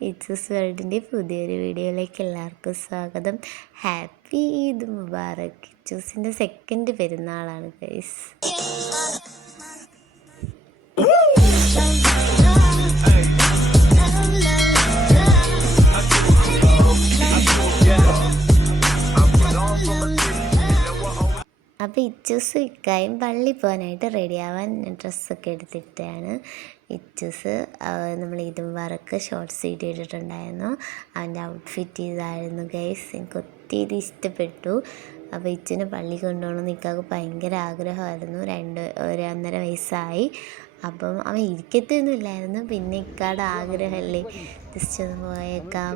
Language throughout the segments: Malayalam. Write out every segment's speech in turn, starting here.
ഇറ്റ്സ് വേൾഡിന്റെ പുതിയൊരു വീഡിയോയിലേക്ക് എല്ലാവർക്കും സ്വാഗതം. ഹാപ്പി ഈദ് മുബാറക് ഇച്ചൂസിന്റെ സെക്കൻഡ് പെരുന്നാളാണ് ഗൈസ് അപ്പോൾ ഇച്ചൂസ് ഇക്കായും പള്ളി പോകാനായിട്ട് റെഡിയാവാൻ ഡ്രസ്സൊക്കെ എടുത്തിട്ടാണ്. ഇച്ചൂസ് നമ്മൾ ഇതും വർക്ക് ഷോർട്സ് വീഡിയോ ഇട്ടിട്ടുണ്ടായിരുന്നു. അവന്റെ ഔട്ട്ഫിറ്റ് ഇതായിരുന്നു ഗൈസ് എനിക്ക് ഒത്തിരി ഇഷ്ടപ്പെട്ടു. അപ്പോൾ ഇച്ചിന് പള്ളി കൊണ്ടുപോകണം നിൽക്കാക്ക് ഭയങ്കര ആഗ്രഹമായിരുന്നു. രണ്ട് ഒരു വയസ്സായി. അപ്പം അവൻ ഇരിക്കത്തൊന്നുമില്ലായിരുന്നു പിന്നെ ഇക്കാടെ ആഗ്രഹമല്ലേ ജസ്റ്റ് ഒന്ന് പോയേക്കാം.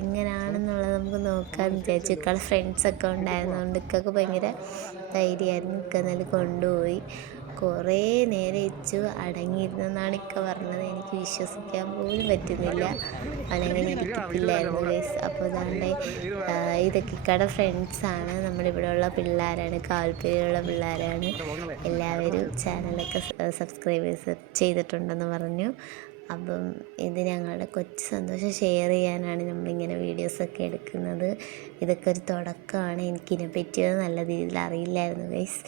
എങ്ങനെയാണെന്നുള്ളത് നമുക്ക് നോക്കാമെന്ന് വിചാരിച്ചു. ഇക്കാടെ ഫ്രണ്ട്സൊക്കെ ഉണ്ടായിരുന്നതുകൊണ്ട് ഇക്കൊക്കെ ഭയങ്കര ധൈര്യമായിരുന്നു. ഇക്ക എന്നാലും കൊണ്ടുപോയി. കുറേ നേരം ഇച്ചു അടങ്ങിയിരുന്നെന്നാണ് ഇക്ക പറഞ്ഞത്. എനിക്ക് വിശ്വസിക്കാൻ പോലും പറ്റുന്നില്ല. അവനങ്ങനെ ഇരിക്കത്തില്ലായിരുന്നു ഗൈസ് അപ്പോൾ അതാണ്ട് ഇതൊക്കെ ഇക്കയുടെ ഫ്രണ്ട്സാണ് നമ്മുടെ ഇവിടെയുള്ള പിള്ളേരാണ് കാൽപ്പേരിയുള്ള പിള്ളേരാണ്. എല്ലാവരും ചാനലൊക്കെ സബ്സ്ക്രൈബേഴ്സ് ചെയ്തിട്ടുണ്ടെന്ന് പറഞ്ഞു. അപ്പം ഇത് ഞങ്ങളുടെ കൊച്ചു സന്തോഷം ഷെയർ ചെയ്യാനാണ് നമ്മളിങ്ങനെ വീഡിയോസൊക്കെ എടുക്കുന്നത്. ഇതൊക്കെ ഒരു തുടക്കമാണ്. എനിക്കിതിനെ പറ്റിയത് നല്ല രീതിയിൽ അറിയില്ലായിരുന്നു ഗൈസ്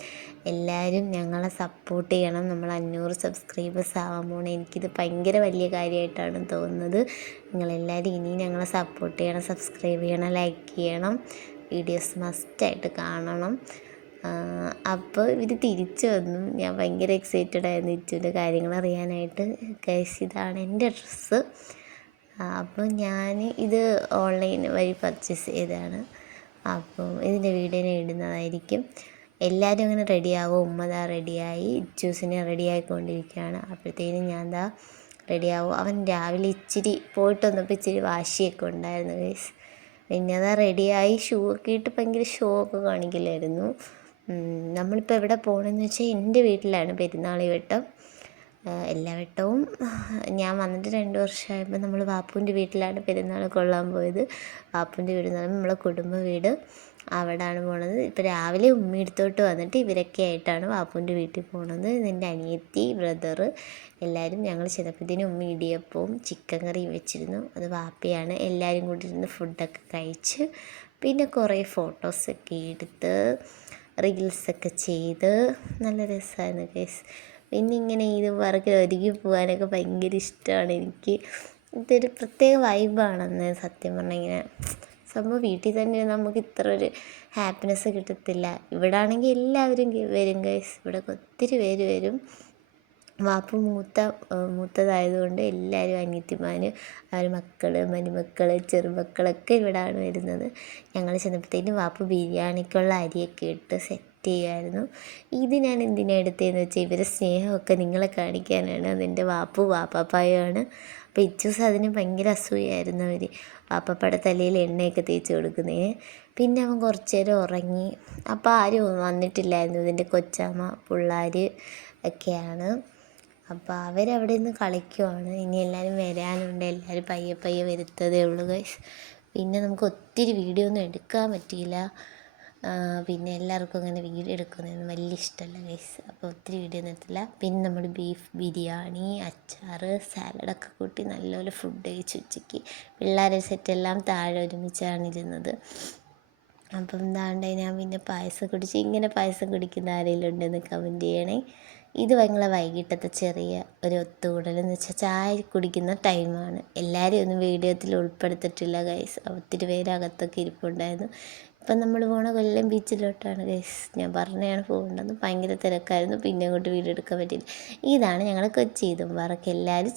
എല്ലാവരും ഞങ്ങളെ സപ്പോർട്ട് ചെയ്യണം. നമ്മൾ അഞ്ഞൂറ് സബ്സ്ക്രൈബേഴ്സ് ആവാൻ പോണേ. എനിക്കിത് ഭയങ്കര വലിയ കാര്യമായിട്ടാണ് തോന്നുന്നത്. നിങ്ങളെല്ലാവരും ഇനിയും ഞങ്ങളെ സപ്പോർട്ട് ചെയ്യണം സബ്സ്ക്രൈബ് ചെയ്യണം ലൈക്ക് ചെയ്യണം. വീഡിയോസ് മസ്റ്റായിട്ട് കാണണം. അപ്പോൾ ഇവർ തിരിച്ചു വന്നു. ഞാൻ ഭയങ്കര എക്സൈറ്റഡ് ആയിരുന്നു ഇച്ചുവിന്റെ കാര്യങ്ങൾ അറിയാനായിട്ട്. കേസ് ഇതാണ് എന്റെ ഡ്രസ്സ്. അപ്പോൾ ഞാൻ ഇത് ഓൺലൈൻ വഴി പർച്ചേസ് ചെയ്തതാണ്. അപ്പോൾ ഇതിന്റെ വീഡിയോ ഞാൻ ഇടുന്നതായിരിക്കും. എല്ലാവരും അങ്ങനെ റെഡിയാവും ഉമ്മ ദാ റെഡിയായി ഇച്ചൂസിനെ റെഡിയായിക്കൊണ്ടിരിക്കുകയാണ് അപ്പോഴത്തേനും ഞാൻ ദാ റെഡിയാവും അവൻ രാവിലെ ഇച്ചിരി പോയിട്ട് വന്നപ്പോൾ ഇച്ചിരി വാശിയൊക്കെ ഉണ്ടായിരുന്നു ഗൈസ് പിന്നെ അതാ റെഡിയായി ഷൂ ഒക്കെ ഇട്ട് ഭയങ്കര ഷോ ഒക്കെ കാണിക്കില്ലായിരുന്നു നമ്മളിപ്പോൾ എവിടെ പോകണമെന്ന് വെച്ചാൽ എന്റെ വീട്ടിലാണ് പെരുന്നാളി വട്ടം. എല്ലാ വട്ടവും ഞാൻ വന്നിട്ട് രണ്ട് വർഷമായപ്പോൾ നമ്മൾ വാപ്പുവിന്റെ വീട്ടിലാണ് പെരുന്നാൾ കൊള്ളാൻ പോയത്. വാപ്പുവിന്റെ വീട് എന്ന് പറയുമ്പോൾ നമ്മളെ കുടുംബ വീട് അവിടെയാണ് പോണത്. ഇപ്പോൾ രാവിലെ ഉമ്മി എടുത്തോട്ട് വന്നിട്ട് ഇവരൊക്കെ ആയിട്ടാണ് വാപ്പുവിന്റെ വീട്ടിൽ പോണത്. എന്റെ അനിയത്തി ബ്രദർ എല്ലാവരും ഞങ്ങൾ ചെന്നപ്പോഴത്തേനും ഉമ്മി ഇടിയപ്പവും ചിക്കൻ കറി വെച്ചിരുന്നു. അത് വാപ്പയാണ്. എല്ലാവരും കൂടി ഇരുന്ന് ഫുഡൊക്കെ കഴിച്ച് പിന്നെ കുറേ ഫോട്ടോസൊക്കെ എടുത്ത് റീൽസൊക്കെ ചെയ്ത് നല്ല രസമായിരുന്നു ഗൈസ് പിന്നെ ഇങ്ങനെ ഇത് വർക്ക് ഒരുങ്ങി പോകാനൊക്കെ ഭയങ്കര ഇഷ്ടമാണ് എനിക്ക്. ഇതൊരു പ്രത്യേക വൈബാണെന്ന് സത്യം പറഞ്ഞാൽ ഇങ്ങനെ. സംഭവം വീട്ടിൽ തന്നെ നമുക്ക് ഇത്ര ഒരു ഹാപ്പിനെസ് കിട്ടത്തില്ല. ഇവിടെ ആണെങ്കിൽ എല്ലാവരും വരും ഗൈസ് ഇവിടെ ഒത്തിരി പേര് വരും. വാപ്പ മൂത്ത മൂത്തതായതുകൊണ്ട് എല്ലാവരും അനിയത്തിമാർ അവർ മക്കൾ മരുമക്കൾ ചെറുമക്കളൊക്കെ ഇവിടെയാണ് വരുന്നത്. ഞങ്ങൾ ചെന്നപ്പോഴത്തേക്കും വാപ്പ ബിരിയാണിക്കുള്ള അരിയൊക്കെ ഇട്ട് സെറ്റ് ചെയ്യുമായിരുന്നു ഇത് ഞാൻ എന്തിനാണ് എടുത്തതെന്ന് വെച്ചാൽ ഇവരെ സ്നേഹമൊക്കെ നിങ്ങളെ കാണിക്കാനാണ്. അതെന്റെ വാപ്പു വാപ്പാപ്പായുമാണ്. അപ്പോൾ ഇച്ചൂസ് അതിന് ഭയങ്കര അസൂയായിരുന്നു അവർ വാപ്പപ്പയുടെ തലയിൽ എണ്ണയൊക്കെ തേച്ച് കൊടുക്കുന്നേ. പിന്നെ അവൻ കുറച്ച് നേരം ഉറങ്ങി. അപ്പോൾ ആരും വന്നിട്ടില്ലായിരുന്നു. ഇതിന്റെ കൊച്ചാമ്മ പിള്ളേർ ഒക്കെയാണ്. അപ്പോൾ അവരവിടെ നിന്ന് കളിക്കുവാണ്. ഇനി എല്ലാവരും വരാനുണ്ട്. എല്ലാവരും പയ്യെ പയ്യെ വരുത്തതേ ഉള്ളൂ ഗൈസ് പിന്നെ നമുക്ക് ഒത്തിരി വീഡിയോ ഒന്നും എടുക്കാൻ പറ്റിയില്ല. പിന്നെ എല്ലാവർക്കും അങ്ങനെ വീഡിയോ എടുക്കുന്നതൊന്നും വലിയ ഇഷ്ടമല്ല ഗൈസ് അപ്പോൾ ഒത്തിരി വീഡിയോ ഒന്നും എടുത്തില്ല. പിന്നെ നമ്മൾ ബീഫ് ബിരിയാണി അച്ചാർ സാലഡൊക്കെ കൂട്ടി നല്ലപോലെ ഫുഡ് കഴിച്ച് ഉച്ചയ്ക്ക് പിള്ളേരെ സെറ്റെല്ലാം താഴെ ഒരുമിച്ചാണ് ഇരുന്നത്. അപ്പം എന്താണ്ട് ഞാൻ പിന്നെ പായസം കുടിച്ച് ഇങ്ങനെ പായസം കുടിക്കുന്ന ആരെങ്കിലും ഉണ്ടെന്ന് കമന്റ് ചെയ്യണേ. ഇത് ഭയങ്കര വൈകിട്ടത്തെ ചെറിയ ഒരു ഒത്തുകൂടൽ എന്ന് വെച്ചാൽ ചായ കുടിക്കുന്ന ടൈമാണ് എല്ലാവരും ഒന്നും വീഡിയോത്തിൽ ഉൾപ്പെടുത്തിയിട്ടില്ല ഗൈസ് ഒത്തിരി പേര് അകത്തൊക്കെ ഇരിപ്പുണ്ടായിരുന്നു. ഇപ്പം നമ്മൾ പോണ കൊല്ലം ബീച്ചിലോട്ടാണ് ഗൈസ് ഞാൻ പറഞ്ഞാണ് പോകേണ്ടത്. ഭയങ്കര തിരക്കായിരുന്നു. പിന്നെ അങ്ങോട്ട് വീഡിയോ എടുക്കാൻ പറ്റിയില്ല. ഇതാണ് ഞങ്ങൾ കൊച്ചി. ഇതും വറക്ക്. എല്ലാവരും